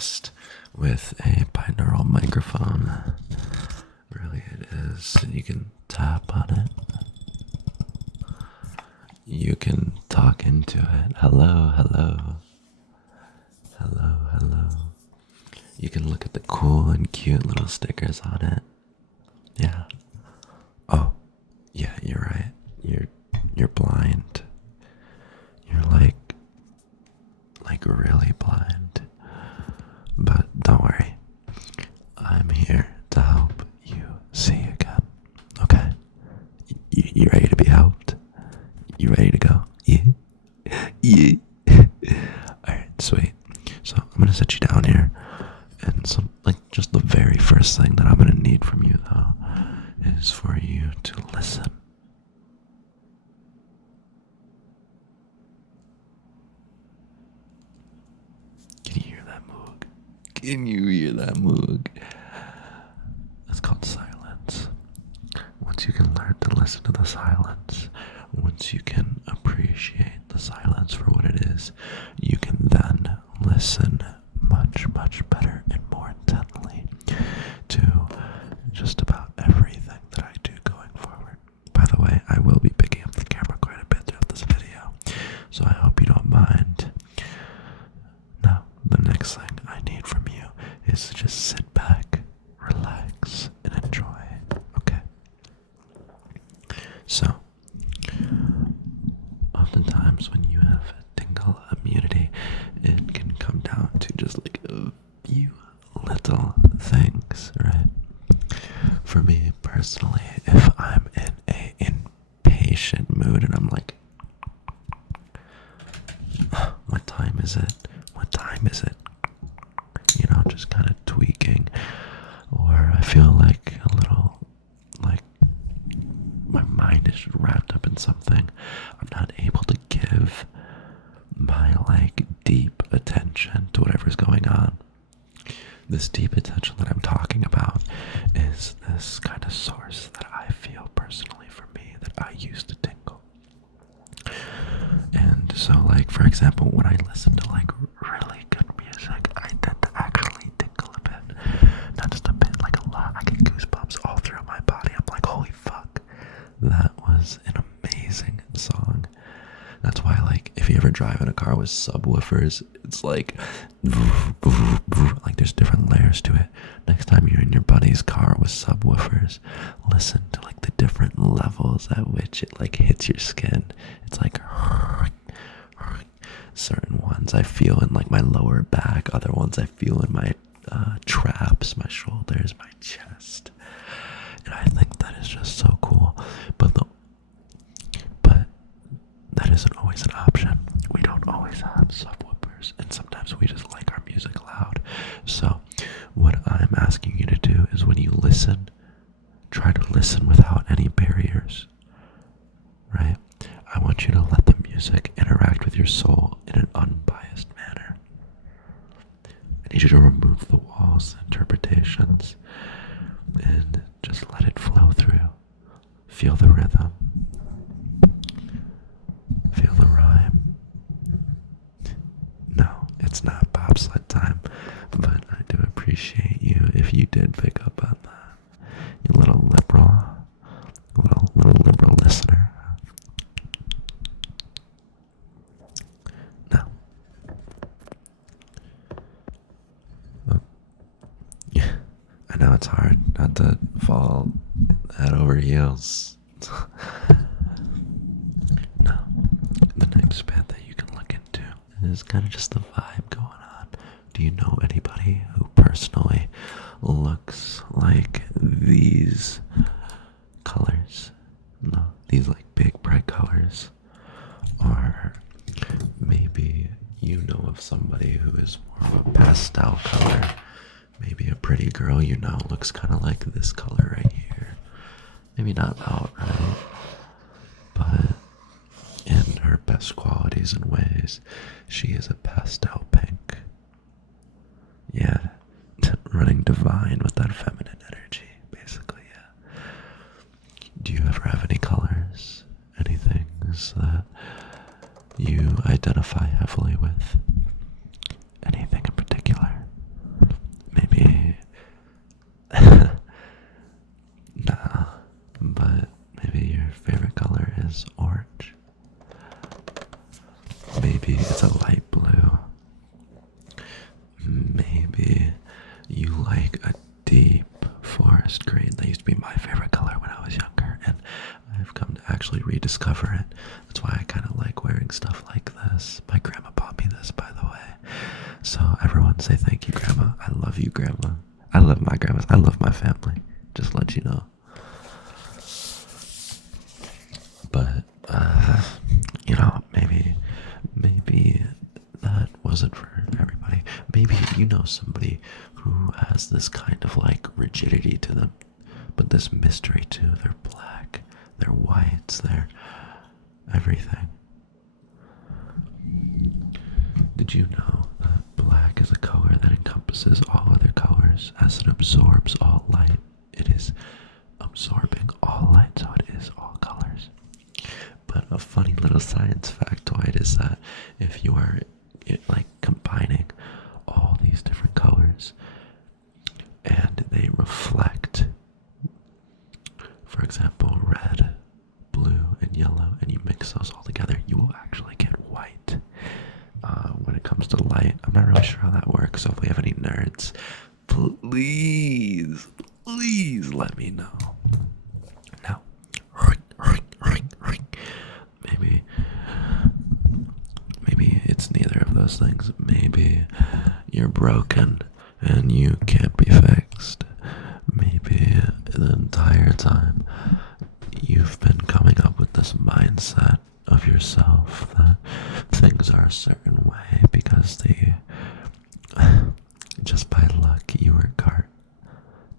podcast with a binaural microphone. Really, it is. You can tap on it. You can talk into it. Hello, hello. Hello, hello. You can look at the cool and cute little stickers on it. Yeah. Oh, yeah, you're right. You're blind. You're like really blind. But don't worry. I'm here to help you see again. Okay? You ready to be helped? You ready to go? Yeah? Yeah. Alright, sweet. So I'm gonna sit you down here. And just the very first thing that I'm gonna need from you though is for you to listen. Can you hear that moog? Can you hear that moog? That's called silence. Once you can learn to listen to the silence, once you can appreciate the silence for what it is, you can then listen much, much better and more intently to just about everything that I do going forward. By the way, I will be picking up the camera quite a bit throughout this video, so I hope you don't mind. Now, the next thing I need from you is to just sit back, relax, and enjoy. Okay? So, oftentimes when you have tingle immunity, it can come down to just like a few little things, right? For me personally, if I'm in a impatient mood and I'm like, what time is it? What time is it? You know, just kind of tweaking. Or I feel like a little, like, my mind is wrapped up in something. I'm not able to give my, like, deep attention to whatever's going on. This deep attention that I'm talking about is this kind of source that I feel personally for me that I use to tingle. And so, like, for example, when I listen to, like, really good music, I tend to actually tingle a bit. Not just a bit, like a lot. I get goosebumps all throughout my body. I'm like, holy fuck. That was an amazing song. That's why, like, if you ever drive in a car with subwoofers, it's like there's different layers to it. Next time you're in your buddy's car with subwoofers, listen to, like, the different levels at which it, like, hits your skin. It's like certain ones I feel in, like, my lower back. Other ones I feel in my traps, my shoulders, my chest. And I think that is just so cool. But that isn't always an option. We don't always have subwoofers, and sometimes we just like our music loud. So what I'm asking you to do is when you listen, try to listen without any barriers, right? I want you to let the music interact with your soul in an unbiased manner. I need you to remove the walls, interpretations, and just let it flow through. Feel the rhythm. Feel the rhyme. No, it's not bobsled time, but I do appreciate you if you did pick up on that. You little liberal listener. Now, yeah, I know it's hard not to fall head over heels. The next bit that you can look into is kind of just the vibe going on. Do you know anybody who personally looks like these colors? No, these like big bright colors. Or maybe you know of somebody who is more of a pastel color. Maybe a pretty girl you know looks kind of like this color right here. Maybe not outright, but in her best qualities and ways, she is a pastel pink. Yeah, running divine with that feminine energy, basically, yeah. Do you ever have any colors, any things that you identify heavily with? Anything in particular? is orange. Maybe it's a light blue. Maybe you like a deep forest green. That used to be my favorite color when I was younger, and I've come to actually rediscover it. That's why I kind of like wearing stuff like this. My grandma bought me this, by the way. So everyone say thank you, Grandma. I love you, Grandma. I love my grandmas. I love my family. Just let you know. But, maybe that wasn't for everybody. Maybe you know somebody who has this kind of like rigidity to them, but this mystery too. They're black, they're whites, they're everything. Did you know that black is a color that encompasses all other colors as it absorbs all light? It is absorbing all light, so it is all colors. But a funny little science factoid is that if you are like combining all these different colors and they reflect, for example, red, blue, and yellow, and you mix those all together, you will actually get white. When it comes to light, I'm not really sure how that works, so if we have any nerds, please let me know. Now, maybe it's neither of those things. Maybe you're broken and you can't be fixed. Maybe the entire time you've been coming up with this mindset of yourself that things are a certain way because they, just by luck, you were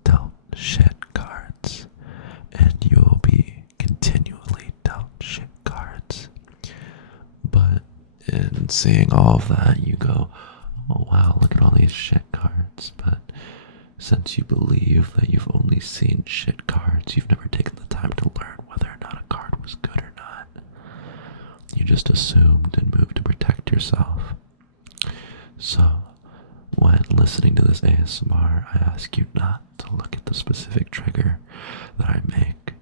dealt shit cards, and you will be continually dealt shit cards. But in seeing all of that, you go, oh wow, look at all these shit cards. But since you believe that you've only seen shit cards, you've never taken the time to learn whether or not a card was good or not. You just assumed and moved to protect yourself. So, when listening to this ASMR, I ask you not to look at the specific trigger that I make,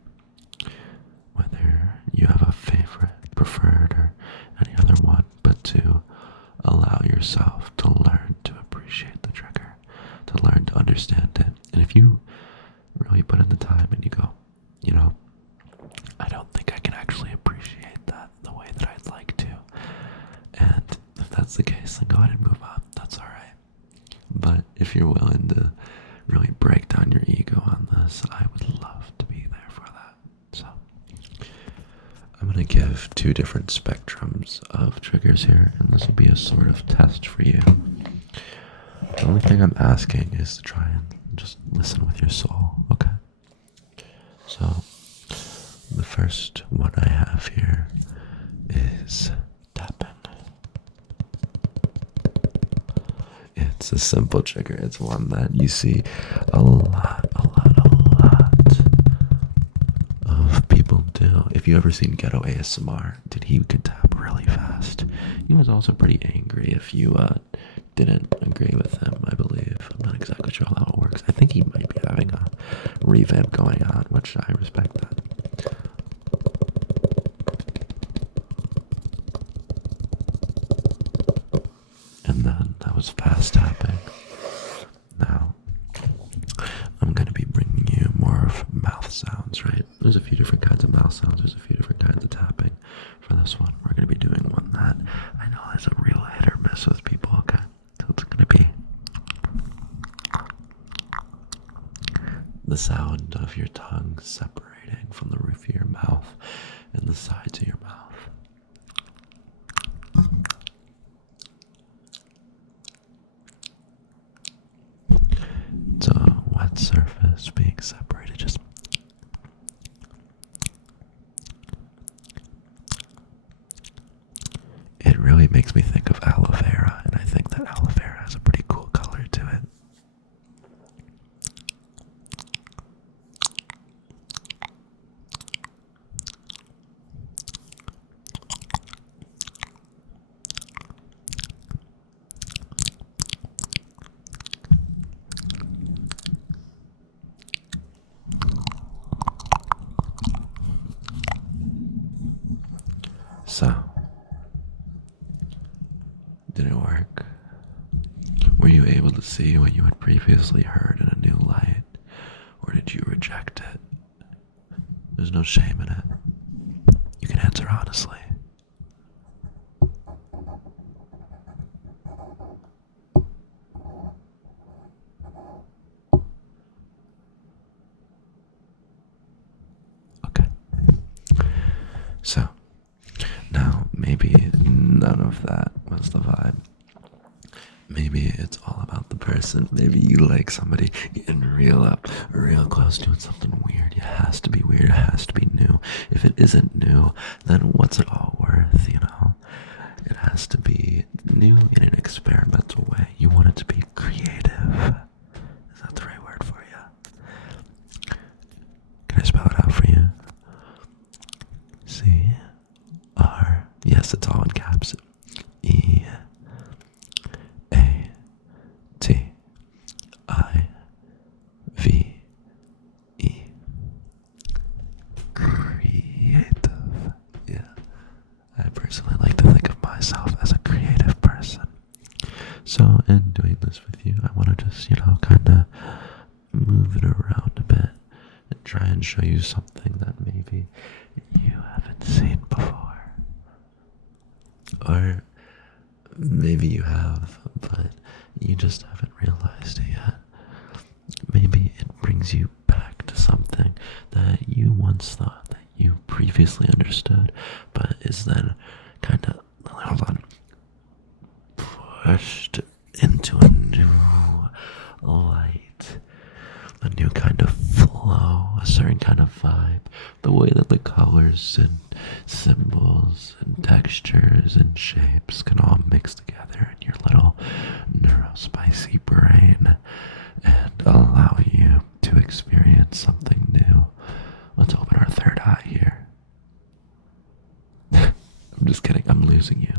whether you have a favorite, preferred, or any other one, but to allow yourself to learn to appreciate the trigger, to learn to understand it. And if you really put in the time and you go, I don't think I can actually appreciate that the way that I'd like to, and if that's the case, then go ahead and move on. That's alright. But if you're willing to really break down your ego on this, I would love to be there for that. So, I'm going to give two different spectrums of triggers here, and this will be a sort of test for you. The only thing I'm asking is to try and just listen with your soul, okay? So, the first one I have here is tapping. It's a simple trigger. It's one that you see a lot of people do. If you ever seen Ghetto ASMR, he could tap really fast. He was also pretty angry if you didn't agree with him, I believe. I'm not exactly sure how it works. I think he might be having a revamp going on, which I respect that. And then that was fast tapping. Now, I'm going to be bringing you more of mouth sounds, right? There's a few different kinds of mouth sounds. There's a few different kinds of tapping. For this one, we're going to be doing one that I know is a real hit or miss with people, okay? So it's going to be the sound of your tongue separating from the roof of your mouth and the sides of your mouth. It's a wet surface being separated, just it really makes me think of aloe vera, and I think that aloe vera has a pretty cool color to it. Were you able to see what you had previously heard in a new light, or did you reject it? There's no shame in it. You can answer honestly. Okay. So, now maybe none of that was the vibe. Maybe it's all about the person. Maybe you like somebody getting real close, doing something weird. It has to be weird. It has to be new. If it isn't new, then what's it all worth, you know? It has to be new in an experimental way. You want it to be creative. Is that the right word for you? Can I spell it out for you? C-R. Yes, it's all in caps. E-A-T-I-V-E. Creative. Yeah. I personally like to think of myself as a creative person. So, in doing this with you, I want to just, kind of move it around a bit and try and show you something that maybe you haven't seen before. Or maybe you have, but you just haven't realized it yet. Maybe it brings you back to something that you once thought that you previously understood, but is then kind of, pushed into a new light, a new kind of flow, a certain kind of vibe, the way that the colors and symbols and textures and shapes can all mix together in your little neurospicy brain and allow you to experience something new. Let's open our third eye here. I'm just kidding, I'm losing you,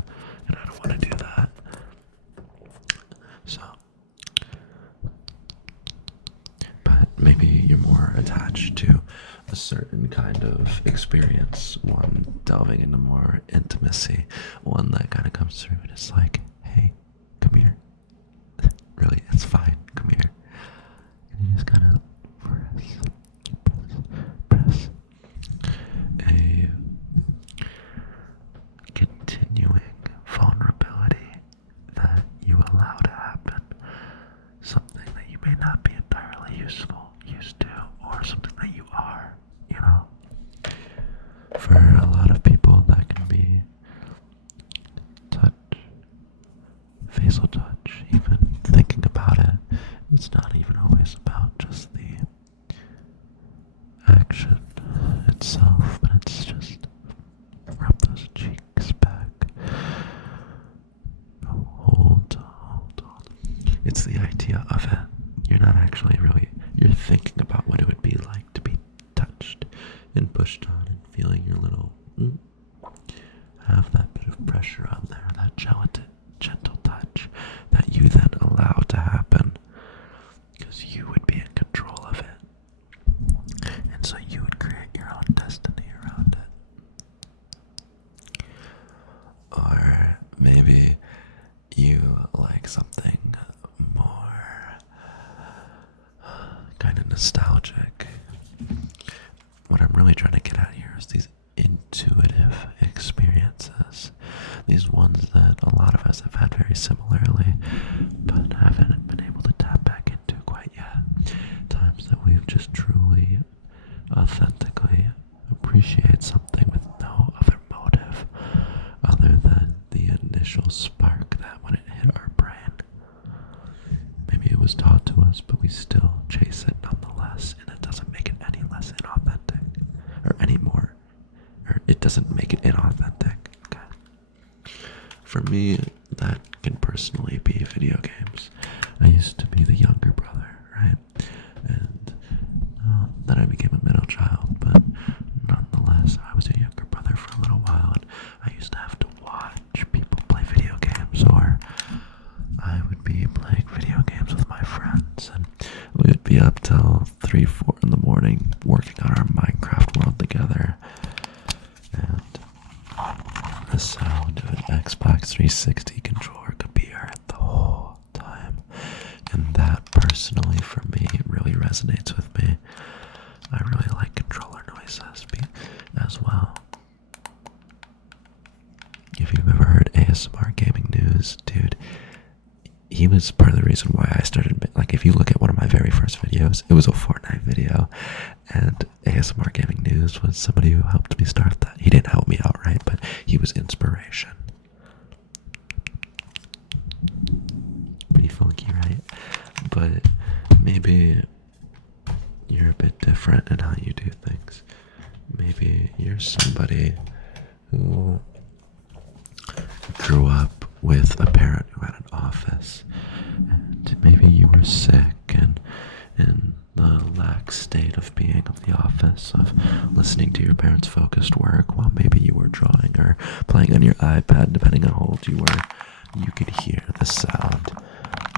and I don't want to do that. So, but maybe you're more attached to a certain kind of experience, one delving into more intimacy, one that kind of comes through and it's like, hey, come here. Really, it's fine, come here. And you just kind of press a continuing vulnerability that you allow to happen, something that you may not be entirely used to, or something that you are, For a lot of people, that can be touch, facial touch, even thinking about it. It's not even always about just the action itself, but it's just rub those cheeks back. Hold. It's the idea of it. You're not actually you're thinking about what it would be like to be touched and pushed on and feeling your little, have that bit of pressure on there, that gentle touch that you then allow to happen because you would be in control of it. And so you would create your own destiny around it. Or maybe you like something more kind of nostalgic. What I'm really trying to get at here is these intuitive experiences. These ones that a lot of us have had very similarly, but haven't been able to tap back into quite yet. Times that we've just truly, authentically appreciate something with no other motive other than the initial spark that when it hit our brain. Maybe it was taught to us, but we still chase it nonetheless, and it doesn't make it any less inauthentic, or any more, or it doesn't make it inauthentic. Okay. For me, that can personally be video games. I used to be the younger brother, right? And then I became a middle child, but nonetheless, I was a younger brother for a little while, and I used to have to watch people play video games, or I would be playing video games with my friends, and we would be up till 3, 4 in the morning working on our Minecraft world together. And the sound of an Xbox 360 controller could be heard the whole time. really, really resonates with me. I really like controller noises as well. If you've ever heard ASMR Gaming News, dude, he was part of the reason why I started, like, if you look at one of my very first videos, it was a Fortnite video, and ASMR Gaming News was somebody who helped me start that. He didn't help me outright, but he was inspiration. Pretty funky, right? But maybe you're a bit different in how you do things. Maybe you're somebody who grew up with a parent who had an office, and maybe you were sick and in the lax state of being of the office, of listening to your parents' focused work while maybe you were drawing or playing on your iPad, depending on how old you were. You could hear the sound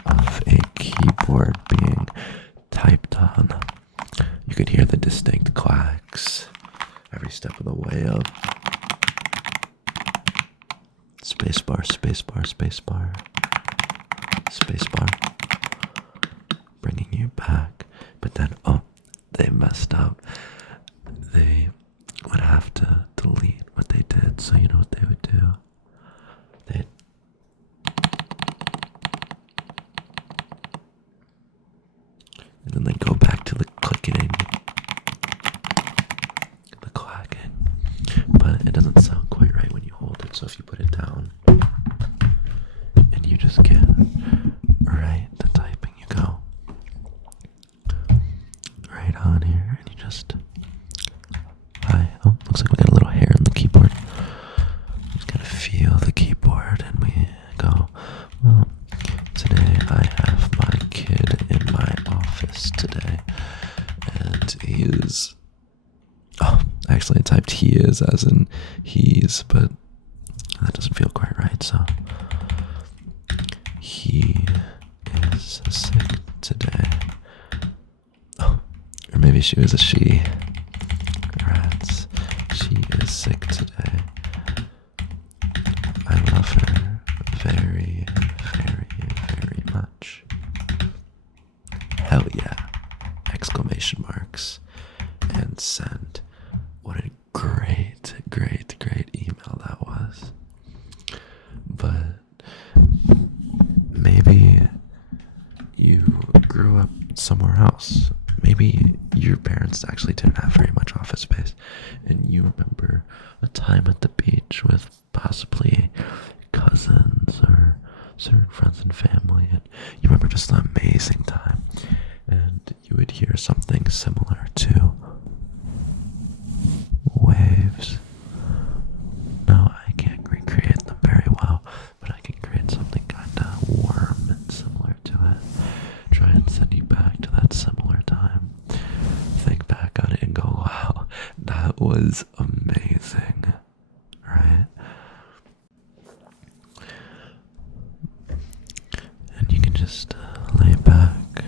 of a keyboard being typed on. You could hear the distinct clacks every step of the way of spacebar, spacebar, spacebar, spacebar, bringing you back. But then, oh, they messed up. They would have to delete what they did, so you know what they would do? They'd and then they go back to the clicking, the clacking, but it doesn't sound quite right when you hold it. So if you put it down and you just get right to typing, you go right on here and you just looks like we got a little hair in the keyboard. Just gotta feel the keyboard and we go, well, today I have my kid in my office today, and he is, actually I typed he is as in he's, but that doesn't feel quite right, so he is sick today. Oh, or maybe she was a she. Rats. She is sick today. I love her very, very, very much. Hell yeah. Exclamation marks. And send. What a great, great, great email that was. But maybe you grew up somewhere else. Maybe your parents actually didn't have very much office space, and you remember a time at the beach with possibly cousins or certain friends and family, and you remember just an amazing time, and you would hear something similar to waves. No, I can't recreate them very well, but I can create something kind of warm and similar to it. Try and send you back to that similar time. Think back on it and go, wow, that was amazing, right? And you can just lay back,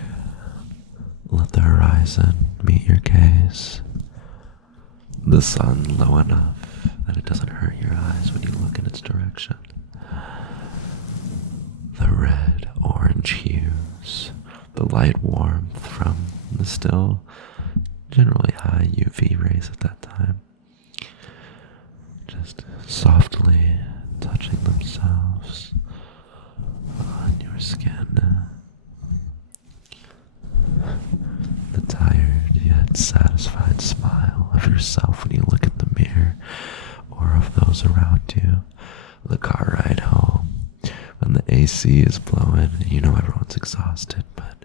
let the horizon meet your gaze, the sun low enough that it doesn't hurt your eyes when you look in its direction. The red, orange hues, the light warmth from the still generally high UV rays at that time, just softly touching themselves on your skin. The tired yet satisfied smile of yourself when you look in the mirror, or of those around you. The car ride home, when the AC is blowing, you know everyone's exhausted, but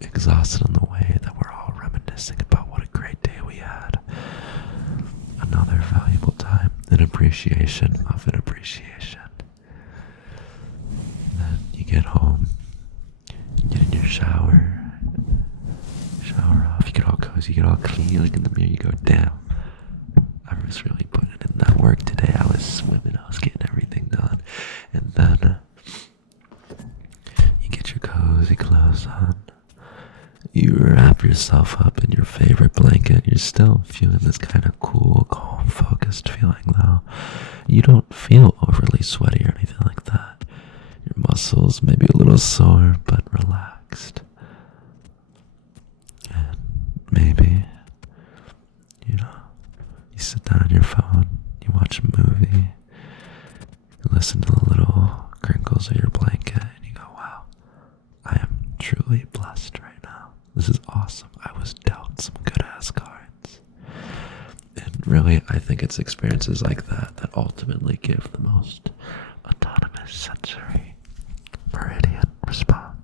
exhausted in the way that we're all reminiscing about what a great day we had. Another valuable time, an appreciation of an appreciation. Then you get home, get in your shower off, you get all cozy, you get all clean, you look in the mirror, you go, damn, I was really putting in that work today. I was swimming, I was getting everything done. And then you get your cozy clothes on, you wrap yourself up in your favorite blanket. You're still feeling this kind of cool, calm, focused feeling though. You don't feel overly sweaty or anything like that. Your muscles may be a little sore, but relaxed. sit down on your phone, you watch a movie, you listen to the little crinkles of your blanket, and you go, wow, I am truly blessed right now. This is awesome. I was dealt some good ass cards. And really, I think it's experiences like that that ultimately give the most autonomous sensory meridian response.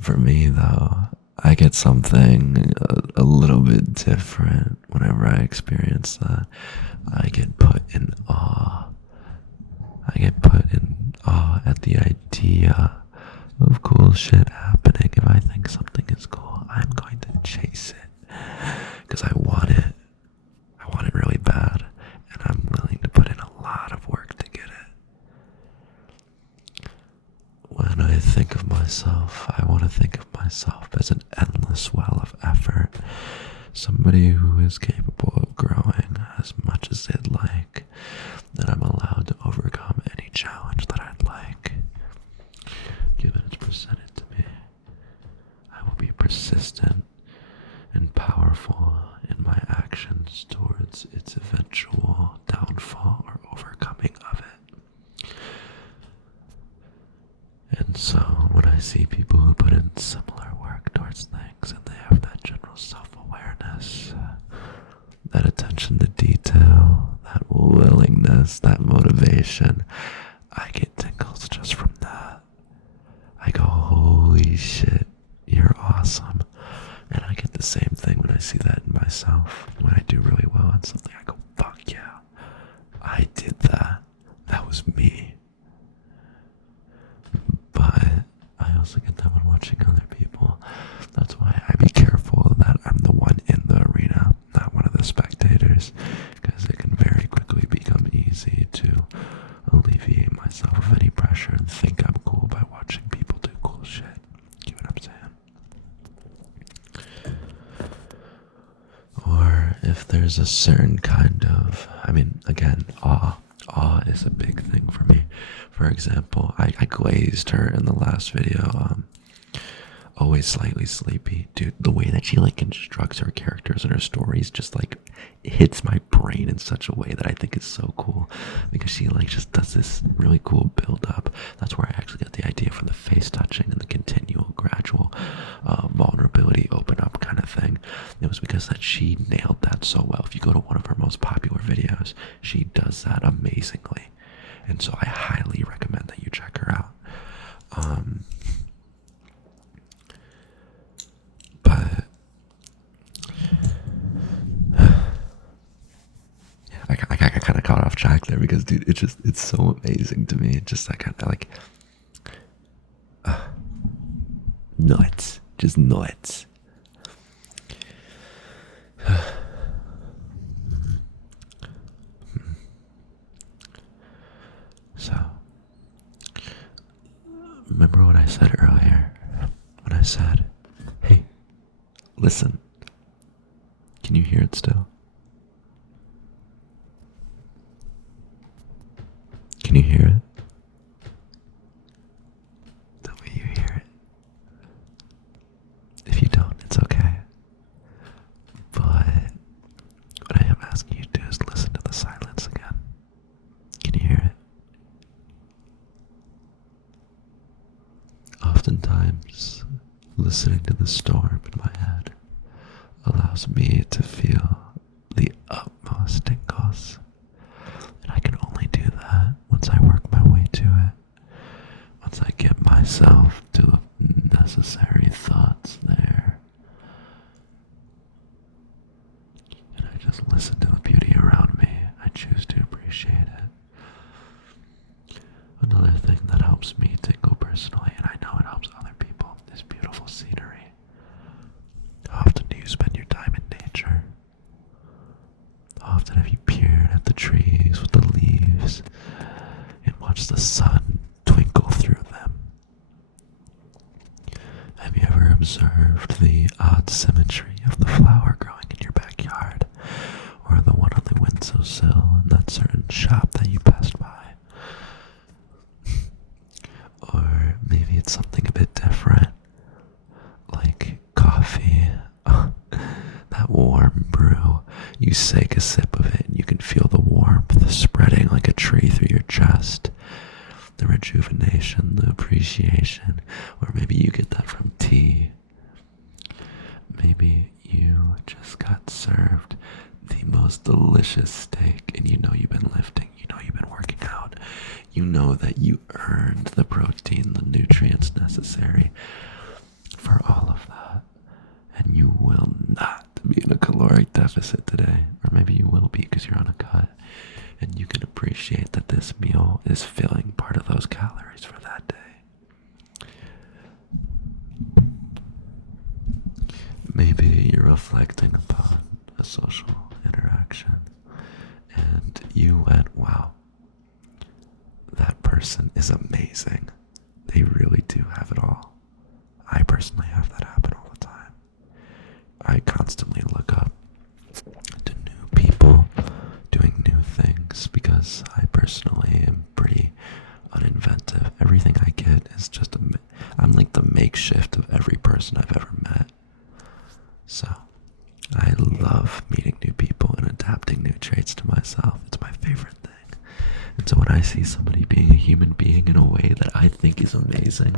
For me, though, I get something a little bit different whenever I experience that. I get put in awe. I get put in awe at the idea of cool shit happening. If I think something is cool, I'm going to chase it because I want it. I want it really bad, and I'm willing to put in a lot of work to get it. When I think of myself, I want to think of myself as an endless well of effort. Somebody who is capable of growing as much as they'd like, that I'm allowed to overcome any challenge that I'd like. Given it's presented to me, I will be persistent and powerful in my actions towards its eventual downfall or overcoming of it. And so when I see people who put in similar work towards things and they have that general self-awareness, that attention to detail, that willingness, that motivation, I get tingles just from that. I go, holy shit, you're awesome. And I get the same thing when I see that in myself. When I do really well on something, I go, fuck yeah, I did that. That was me. But I also get that when watching other people. That's why I be careful that I'm the one in the arena, not one of the spectators, because it can very quickly become easy to alleviate myself of any pressure and think I'm cool by watching people do cool shit. You know what I'm saying? Or if there's a certain kind of, again, awe is a big thing for me. For example, I glazed her in the last video, Always Slightly Sleepy. Dude, the way that she constructs her characters and her stories just hits my brain in such a way that I think is so cool, because she just does this really cool build up. That's where I actually got the idea for the face touching and the continual gradual vulnerability open up kind of thing. It was because that she nailed that so well. If you go to one of her most popular videos, she does that amazingly, and so I highly recommend that you check her out. But yeah, I kind of caught off track there because, dude, it's so amazing to me. It's just nuts, just nuts. So, remember what I said earlier when I said, hey, listen, can you hear it still? Can you hear it? The way you hear it. If you don't, it's okay. But what I am asking you to do is listen to the silence again. Can you hear it? Oftentimes, listening to the storm in my head allows me to feel the utmost tingles. And I can only do that once I work my way to it. Once I get myself to the necessary thoughts there. And I just listen to the beauty around me. I choose to appreciate it. Another thing that helps me tingle personally, and I know it helps other people, is beautiful scenery. How often do you spend your time in nature? How often have you peered at the trees with the leaves and watched the sun twinkle through them? Have you ever observed the odd symmetry of the flower growing in your backyard, or the one on the windowsill in that certain shop that you passed by? Or maybe it's something a bit different, like You take a sip of it and you can feel the warmth spreading like a tree through your chest. The rejuvenation, the appreciation, or maybe you get that from tea. Maybe you just got served the most delicious steak and you know you've been lifting, you know you've been working out, you know that you earned the protein, the nutrients necessary for all of that, and you will not be in a caloric deficit today, or maybe you will be because you're on a cut, and you can appreciate that this meal is filling part of those calories for that day. Maybe you're reflecting upon a social interaction and you went, wow, that person is amazing. They really do have it all. I personally have that happen all the time. I constantly look up to new people doing new things because I personally am pretty uninventive. Everything I get is just I'm like the makeshift of every person I've ever met. So I love meeting new people and adapting new traits to myself. It's my favorite thing. And so when I see somebody being a human being in a way that I think is amazing,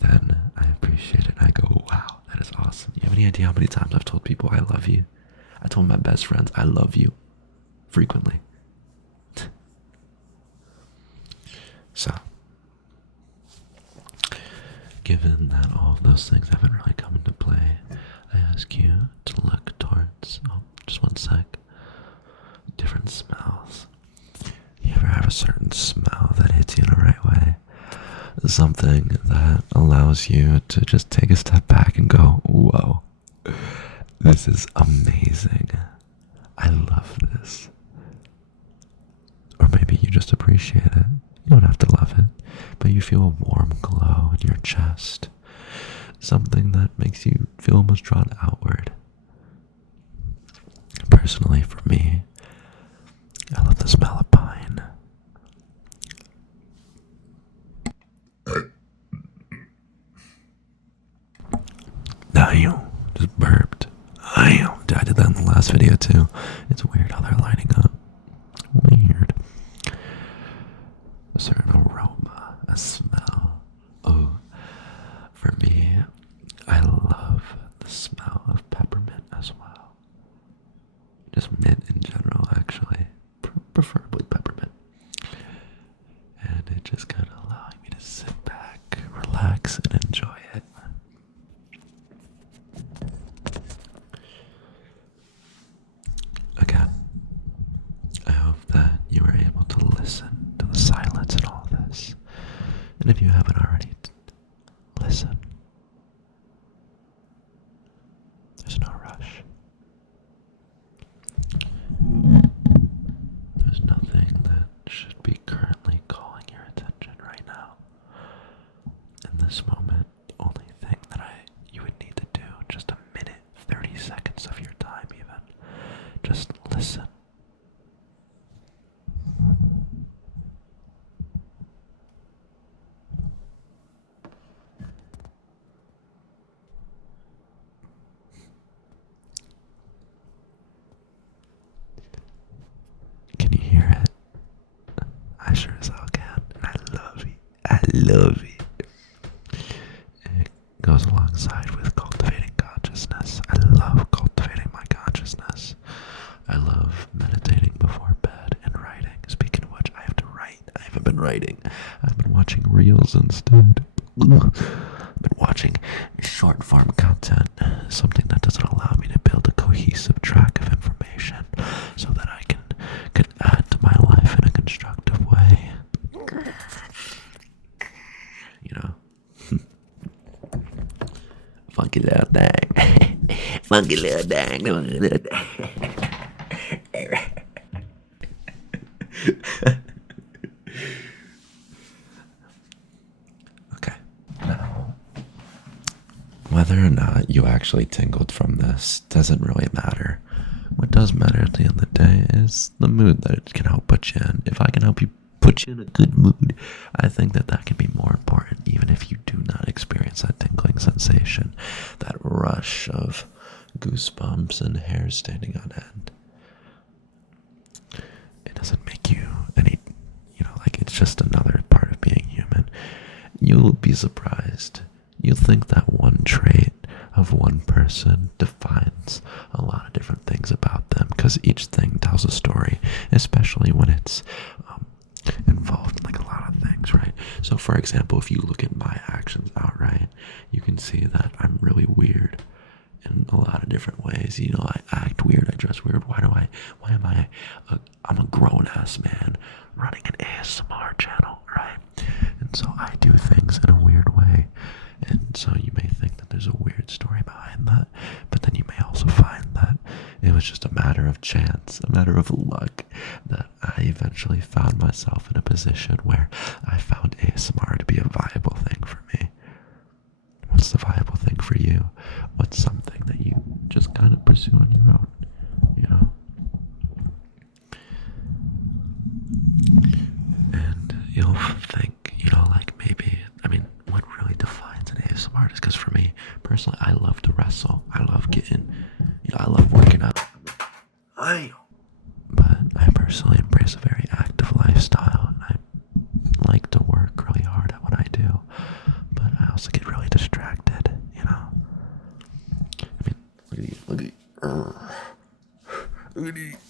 then I appreciate it. I go, wow, that is awesome. You have any idea how many times I've told people I love you? I told my best friends I love you frequently. So, given that all of those things haven't really come into play, I ask you to look towards, just one sec, different smells. You ever have a certain smell that hits you in the right way? Something that allows you to just take a step back and go, whoa, this is amazing. I love this. Or maybe you just appreciate it. You don't have to love it, but you feel a warm glow in your chest. Something that makes you feel almost drawn outward. Personally, for me, I love the smell of pine. Damn, just burped. Damn, I did that in the last video too. It's weird how they're lining up. Weird. A certain aroma, a smell. Oh, for me, I love the smell of peppermint as well. Just mint in general, actually. Preferably peppermint. And it just kind of allowing me to sit back, relax, and enjoy it. Again, I hope that you were able to listen to the silence in all this. And if you haven't already, listen. There's no rush. There's nothing that should be currently calling your attention right now. In this moment, the only thing that you would need to do, just a minute, 30 seconds of your time even, just listen. Can you hear it? I sure as hell can, and I love it. I love it. It goes alongside with cultivating consciousness. I love cultivating my consciousness. I love meditating before bed and writing. Speaking of which, I have to write. I haven't been writing. I've been watching reels instead. I've been watching short form content, something that doesn't allow me to build a cohesive track of information so that I can add to my life in a constructive way. You know? Funky little thing. Funky little thing. Funky little thing. Okay. Now, whether or not you actually tingled from this doesn't really matter. What does matter at the end of the day is the mood that it can help put you in. If I can help you put you in a good mood, I think that can be more important, even if you do not experience that tingling sensation, that rush of goosebumps and hair standing on end. It doesn't make you any, like it's just another part of being human. You'll be surprised. You'll think that one trait of one person defines a lot of different things about them, because each thing tells a story, especially when it's involved in like a lot of things, right? So for example, if you look at my actions outright, you can see that I'm really weird in a lot of different ways. I act weird, I dress weird. I'm a grown-ass man running an ASMR channel, right? And so I do things in a weird way. And so you may think that there's a weird story behind that, but then you may also find that it was just a matter of chance, a matter of luck, that I eventually found myself in a position where I found ASMR to be a viable thing for me. What's the viable thing for you? What's something that you just kind of pursue on your own, And you'll think, like maybe, what really defines an ASMR artist? Because for me, personally, I love to wrestle. I love getting, I love working out. But I personally embrace a very active lifestyle, and I like to work really hard at what I do. But I also get really distracted, look at these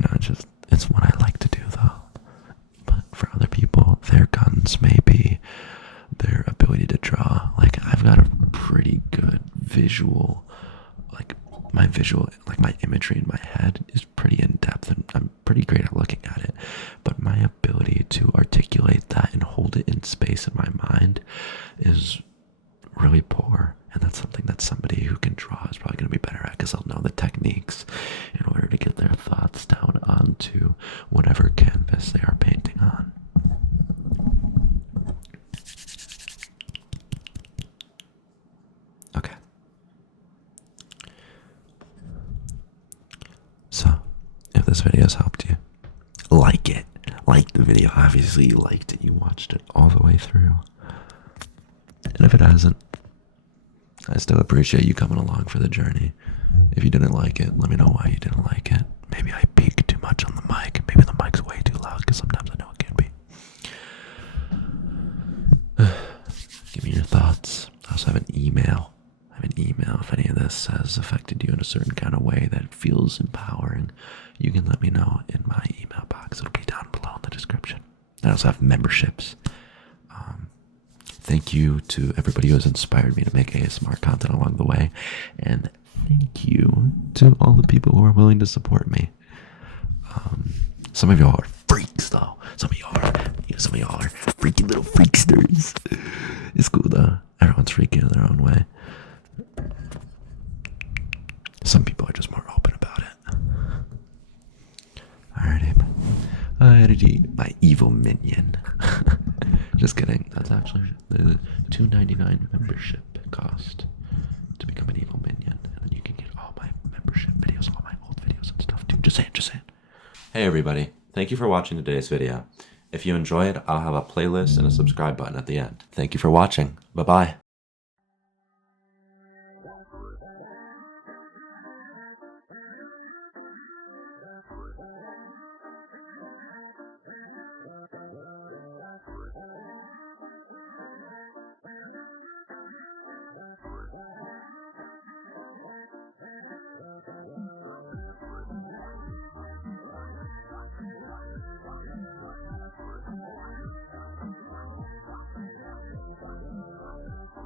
guns, it's what I like to do though. But for other people, their guns may be their ability to draw. Like, I've got a pretty good visual, my imagery in my head is pretty in depth, and I'm pretty great at looking at it. But my ability to articulate that and hold it in space in my mind is really poor. And that's something that somebody who can draw is probably going to be better at, because they'll know the techniques in order to get their thoughts down onto whatever canvas they are painting on. Okay. So, if this video has helped you, like it. Like the video. Obviously you liked it. You watched it all the way through. And if it hasn't, I still appreciate you coming along for the journey. If you didn't like it, let me know why you didn't like it. Maybe I peaked too much on the mic. Maybe the mic's way too loud, because sometimes I know it can be. Give me your thoughts. I also have an email. If any of this has affected you in a certain kind of way that feels empowering, you can let me know in my email box. It'll be down below in the description. I also have memberships. Thank you to everybody who has inspired me to make ASMR content along the way. And thank you to all the people who are willing to support me. Some of y'all are freaks, though. Some of y'all are freaky little freaksters. It's cool, though. Everyone's freaky in their own way. Some people are just more open about it. Alrighty, my evil minion. Just kidding. That's actually the $2.99 membership cost to become an evil minion, and then you can get all my membership videos, all my old videos and stuff too. Just saying. Hey everybody, thank you for watching today's video. If you enjoyed, I'll have a playlist and a subscribe button at the end. Thank you for watching. Bye bye.